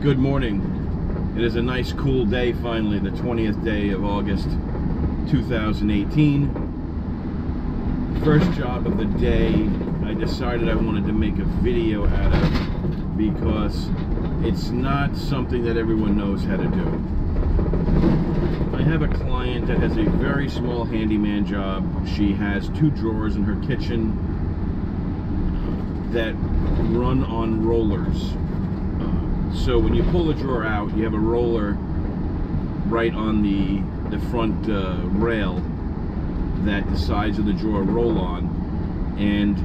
Good morning. It is a nice cool day finally, the 20th day of August 2018. First job of the day I decided I wanted to make a video out of because it's not something that everyone knows how to do. I have a client that has a very small handyman job. She has 2 drawers in her kitchen that run on rollers. So when you pull the drawer out, you have a roller right on the front rail that the sides of the drawer roll on, and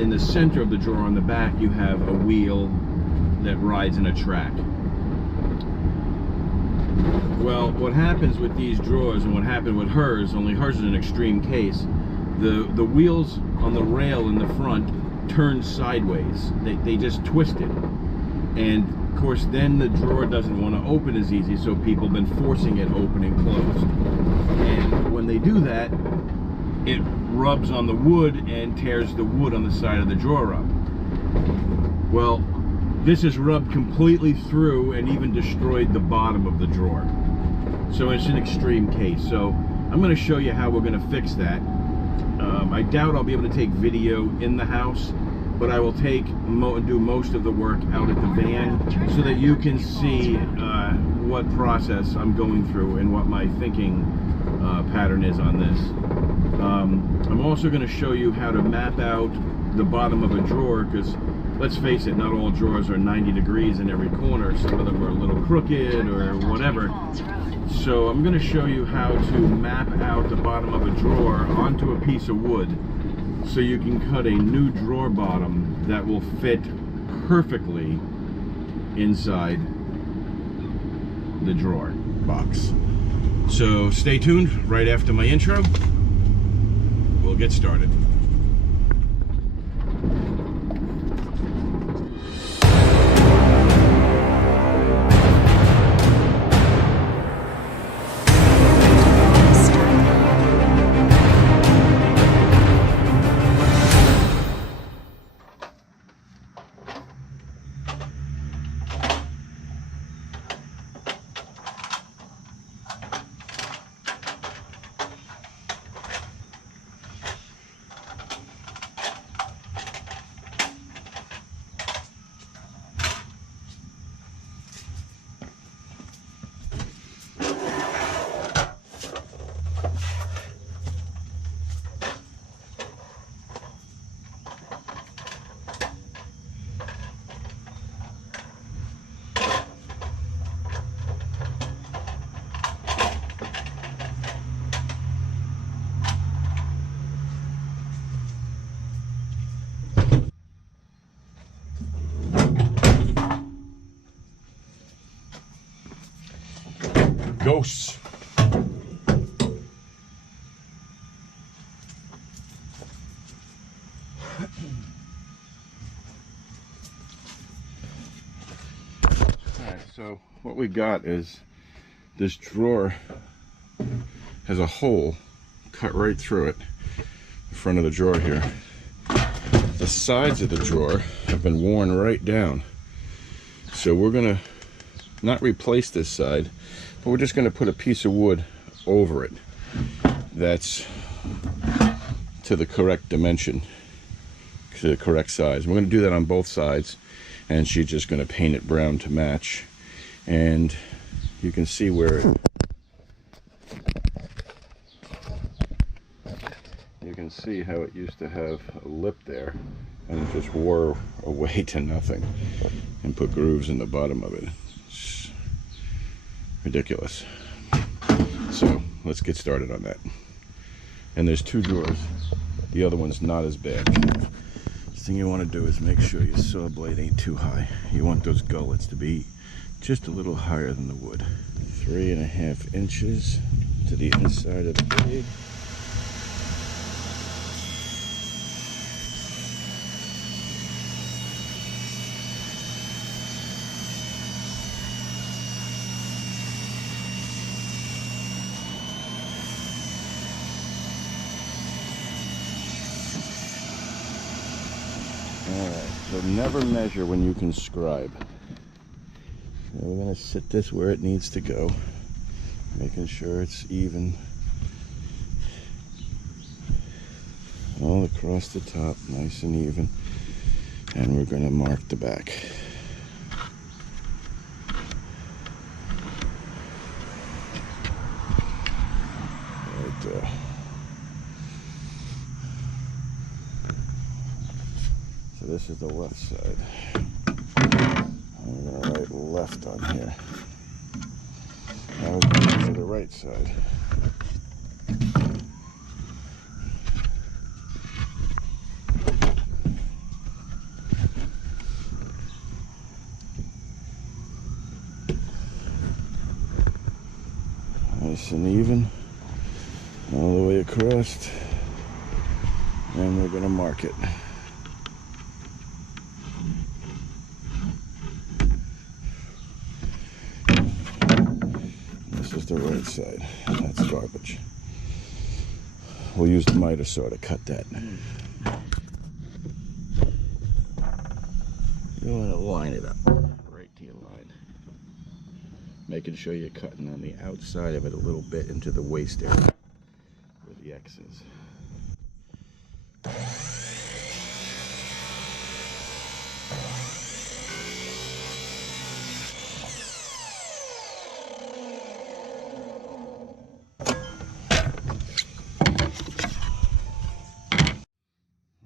in the center of the drawer on the back you have a wheel that rides in a track. Well, what happens with these drawers, and what happened with hers, only hers is an extreme case, the wheels on the rail in the front turn sideways. They just twist it, and of course then the drawer doesn't want to open as easy, so people have been forcing it open and closed, and when they do that it rubs on the wood and tears the wood on the side of the drawer up. Well, this is rubbed completely through and even destroyed the bottom of the drawer. So it's an extreme case. So I'm going to show you how we're going to fix that. I doubt I'll be able to take video in the house, but I will take and do most of the work out at the van so that you can see what process I'm going through and what my thinking pattern is on this. I'm also going to show you how to map out the bottom of a drawer, because let's face it, not all drawers are 90 degrees in every corner. Some of them are a little crooked or whatever. So I'm going to show you how to map out the bottom of a drawer onto a piece of wood so you can cut a new drawer bottom that will fit perfectly inside the drawer box. So stay tuned. Right after my intro, we'll get started. Ghosts. Alright, so what we got is this drawer has a hole cut right through it, the front of the drawer here. The sides of the drawer have been worn right down, so we're gonna not replace this side, but we're just going to put a piece of wood over it that's to the correct dimension, to the correct size. We're going to do that on both sides, and she's just going to paint it brown to match. And you can see where you can see how it used to have a lip there, and it just wore away to nothing and put grooves in the bottom of it. Ridiculous. So let's get started on that. And there's 2 drawers. The other one's not as bad. The thing you want to do is make sure your saw blade ain't too high. You want those gullets to be just a little higher than the wood. 3.5 inches to the inside of the blade. Alright, so never measure when you can scribe. We're going to sit this where it needs to go, making sure it's even all across the top, nice and even. And we're going to mark the back. Right there. So this is the left side. I'm going to write left on here. Now we're going to the right side. Nice and even, all the way across, and we're going to mark it. This is the right side. That's garbage. We'll use the miter saw to cut that. You want to line it up right to your line. Making sure you're cutting on the outside of it a little bit into the waist area where the X is.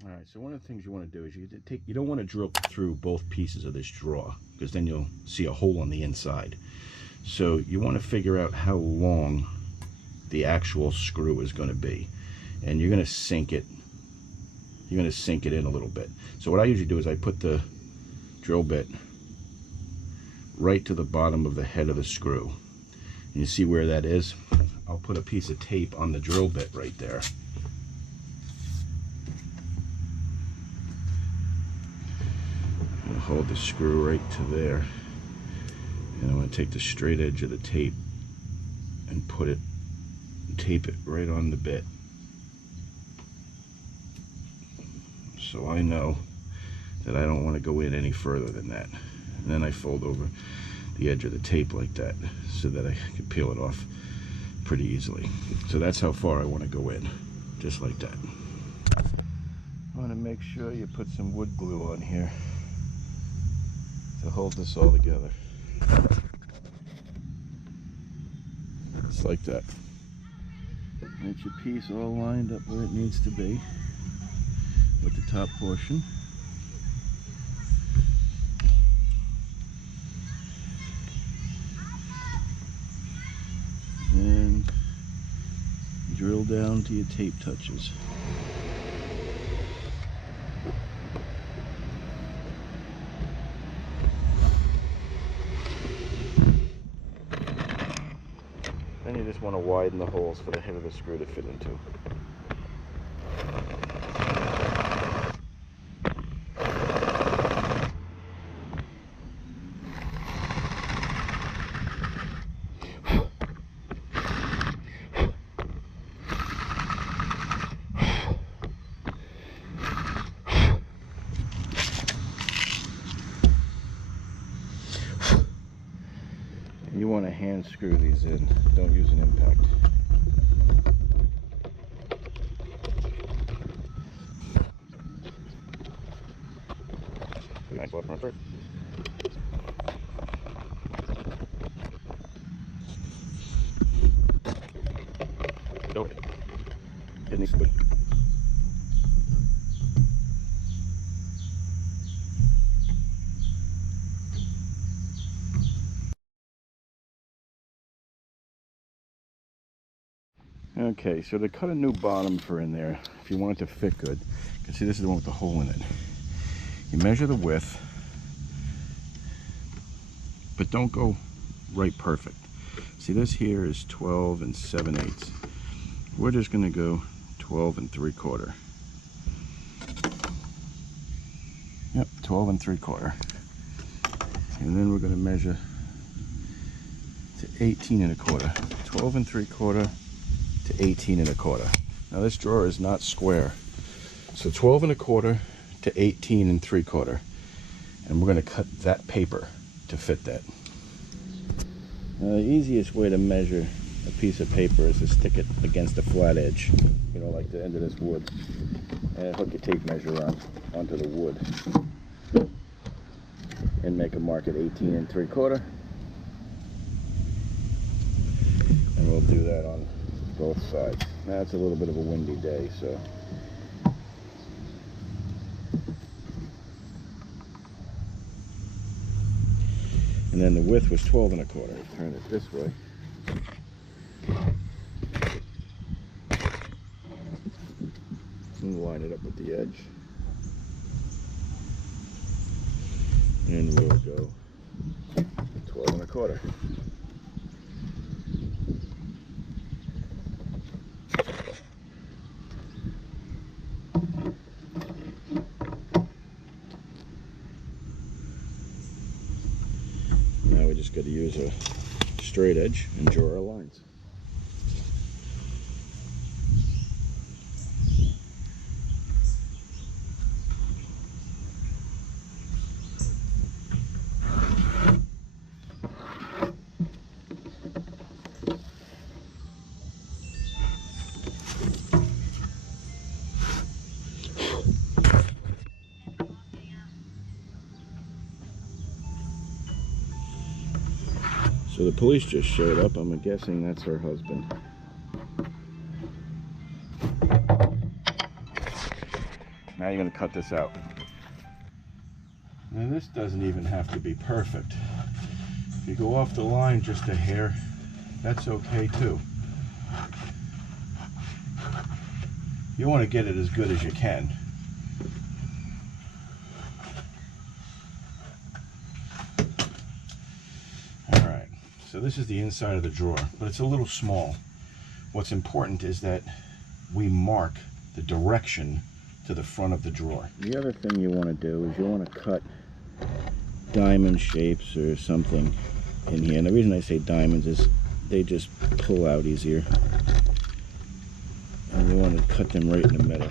Alright, so one of the things you want to do is you don't want to drill through both pieces of this drawer, because then you'll see a hole on the inside. So you want to figure out how long the actual screw is going to be, and you're going to sink it. You're going to sink it in a little bit. So what I usually do is I put the drill bit right to the bottom of the head of the screw. And you see where that is? I'll put a piece of tape on the drill bit right there. I'll hold the screw right to there. And I'm going to take the straight edge of the tape and tape it right on the bit. So I know that I don't want to go in any further than that. And then I fold over the edge of the tape like that so that I can peel it off pretty easily. So that's how far I want to go in, just like that. I want to make sure you put some wood glue on here to hold this all together. Just like that. Get your piece all lined up where it needs to be with the top portion. And drill down to your tape touches. Then you just want to widen the holes for the head of the screw to fit into. You want to hand screw these in, don't use an impact. Nice left front first. Okay. It needs to be. Okay, so to cut a new bottom for in there, if you want it to fit good, you can see this is the one with the hole in it. You measure the width, but don't go right perfect. See, this here is 12 7/8. We're just going to go 12 3/4. Yep, 12 3/4. And then we're going to measure to 18 1/4. 12 3/4 to 18 1/4. Now this drawer is not square, so 12 1/4 to 18 3/4, and we're going to cut that paper to fit that. Now, the easiest way to measure a piece of paper is to stick it against a flat edge, you know, like the end of this wood, and hook your tape measure onto the wood, and make a mark at 18 3/4. And we'll do that on both sides. Now it's a little bit of a windy day, so and then the width was 12 1/4. Turn it this way. And line it up with the edge. And we'll go 12 1/4. Now we just got to use a straight edge and draw our lines. So the police just showed up. I'm guessing that's her husband. Now you're going to cut this out. Now this doesn't even have to be perfect. If you go off the line just a hair, that's okay too. You want to get it as good as you can. So this is the inside of the drawer, but it's a little small. What's important is that we mark the direction to the front of the drawer. The other thing you want to do is you want to cut diamond shapes or something in here. And the reason I say diamonds is they just pull out easier. And you want to cut them right in the middle.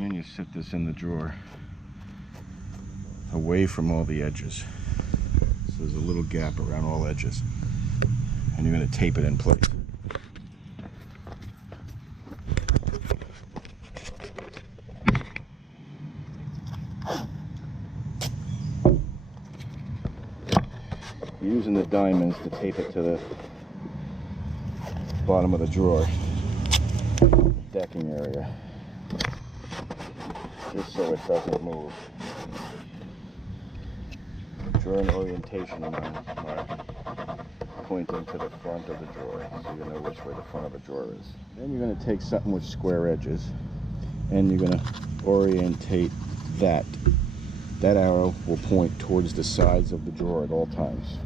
And you sit this in the drawer away from all the edges. So there's a little gap around all edges. And you're going to tape it in place. Using the diamonds to tape it to the bottom of the drawer, decking area, just so it doesn't move. Draw an orientation mark pointing to the front of the drawer, so you know which way the front of the drawer is. Then you're going to take something with square edges, and you're going to orientate that. That arrow will point towards the sides of the drawer at all times.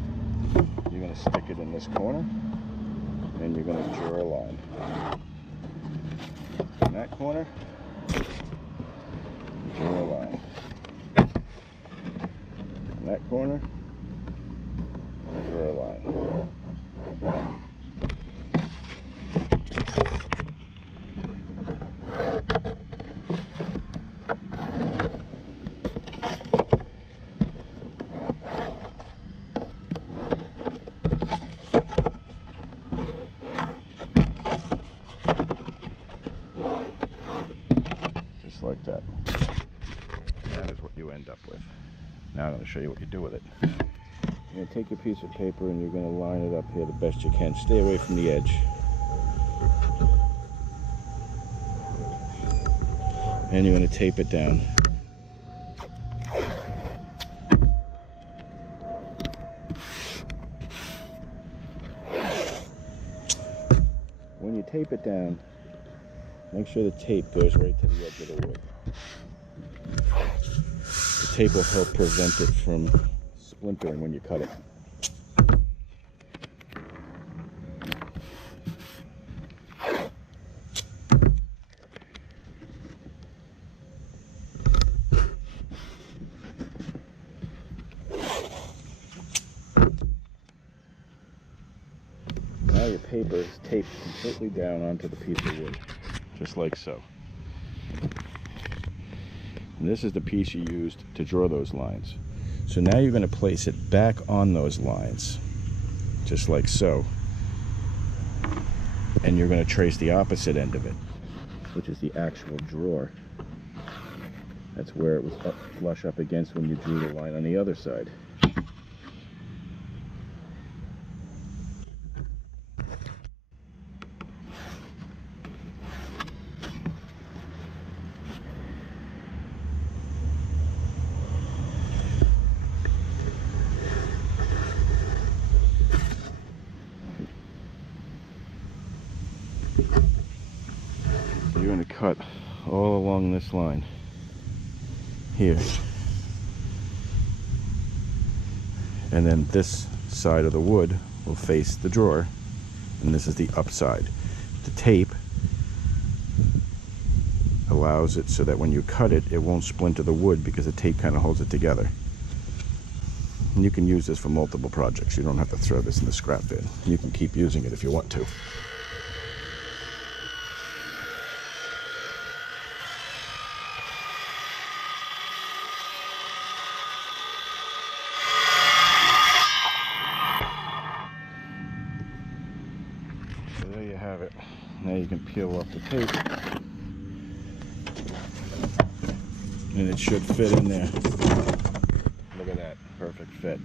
You're going to stick it in this corner, and you're going to draw a line. In that corner, draw a line. In that corner, draw a line. Like that. That is what you end up with. Now I'm going to show you what you do with it. You're going to take your piece of paper and you're going to line it up here the best you can. Stay away from the edge. And you're going to tape it down. When you tape it down, make sure the tape goes right to the edge of the wood. The tape will help prevent it from splintering when you cut it. Now your paper is taped completely down onto the piece of wood, just like so. And this is the piece you used to draw those lines. So now you're going to place it back on those lines, just like so. And you're going to trace the opposite end of it, which is the actual drawer. That's where it was flush up against when you drew the line on the other side. You're going to cut all along this line here, and then this side of the wood will face the drawer, and this is the upside. The tape allows it so that when you cut it, it won't splinter the wood because the tape kind of holds it together. And you can use this for multiple projects. You don't have to throw this in the scrap bin. You can keep using it if you want to. So there you have it. Now you can peel off the tape, and it should fit in there. Look at that, perfect fit.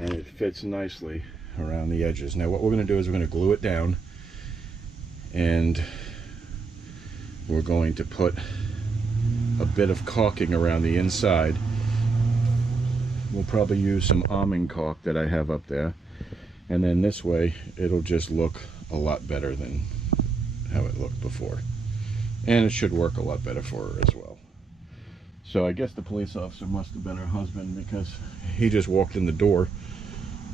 And it fits nicely around the edges. Now what we're going to do is we're going to glue it down, and we're going to put a bit of caulking around the inside. We'll probably use some almond caulk that I have up there, and then this way it'll just look a lot better than how it looked before, and it should work a lot better for her as well. So I guess the police officer must have been her husband, because he just walked in the door.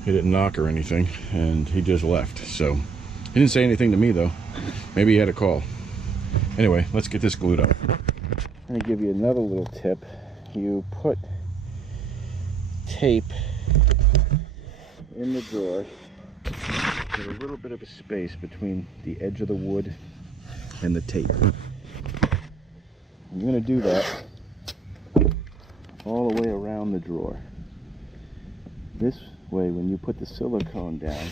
He didn't knock or anything, and he just left. So he didn't say anything to me though. Maybe he had a call. Anyway, let's get this glued up. I'm going to give you another little tip. You put tape in the drawer with a little bit of a space between the edge of the wood and the tape. I'm going to do that all the way around the drawer. This way, when you put the silicone down,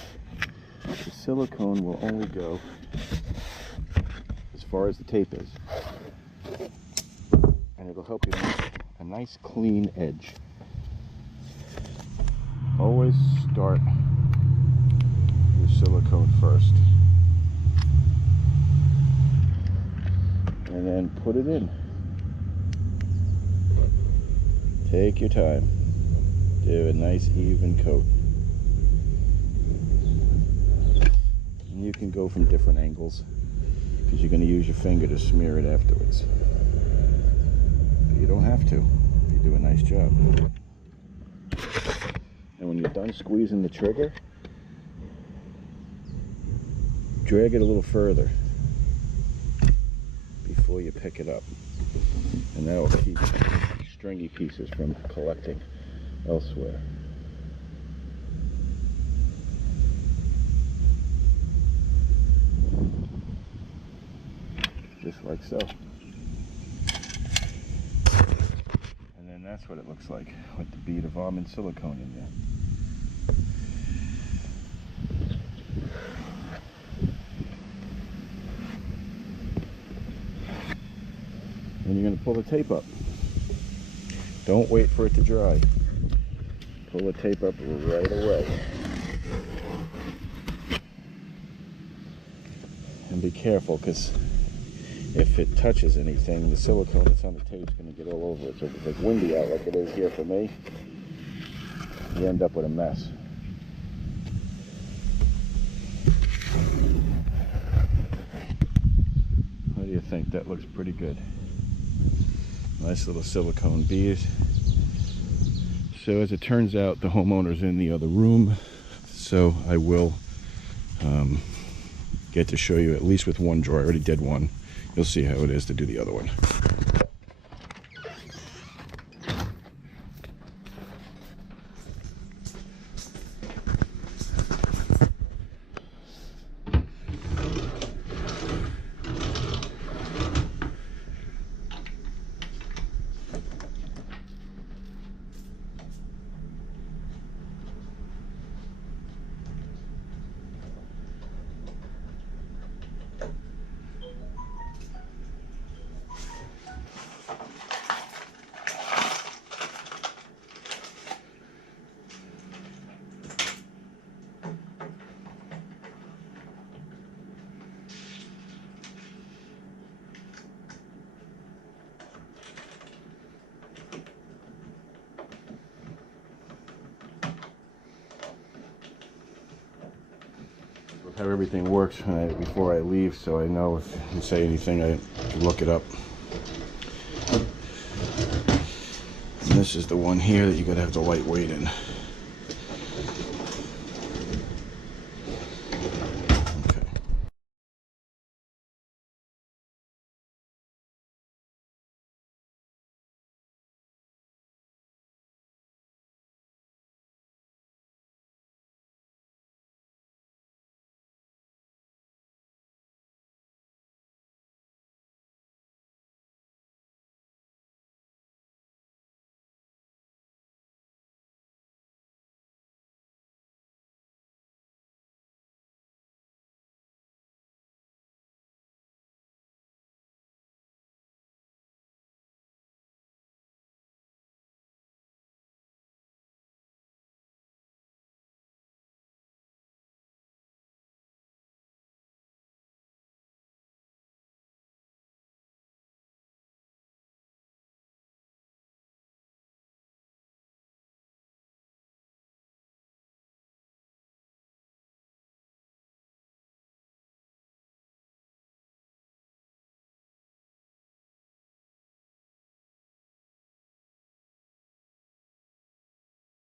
the silicone will only go as far as the tape is, and it'll help you make a nice clean edge. Always start your silicone first, and then put it in. Take your time. Do a nice even coat. And you can go from different angles, because you're going to use your finger to smear it afterwards. But you don't have to if you do a nice job. And when you're done squeezing the trigger, drag it a little further before you pick it up, and that will keep stringy pieces from collecting elsewhere. Just like so. And then that's what it looks like with the bead of almond silicone in there. And you're going to pull the tape up. Don't wait for it to dry. Pull the tape up right away. And be careful, because if it touches anything, the silicone that's on the tape is going to get all over it. So if it's like windy out like it is here for me, you end up with a mess. What do you think? That looks pretty good. Nice little silicone bead. So as it turns out, the homeowner's in the other room, so I will get to show you at least with one drawer. I already did one. You'll see how it is to do the other one. how everything works before I leave, so I know if you say anything, I can look it up. And this is the one here that you gotta have the lightweight in.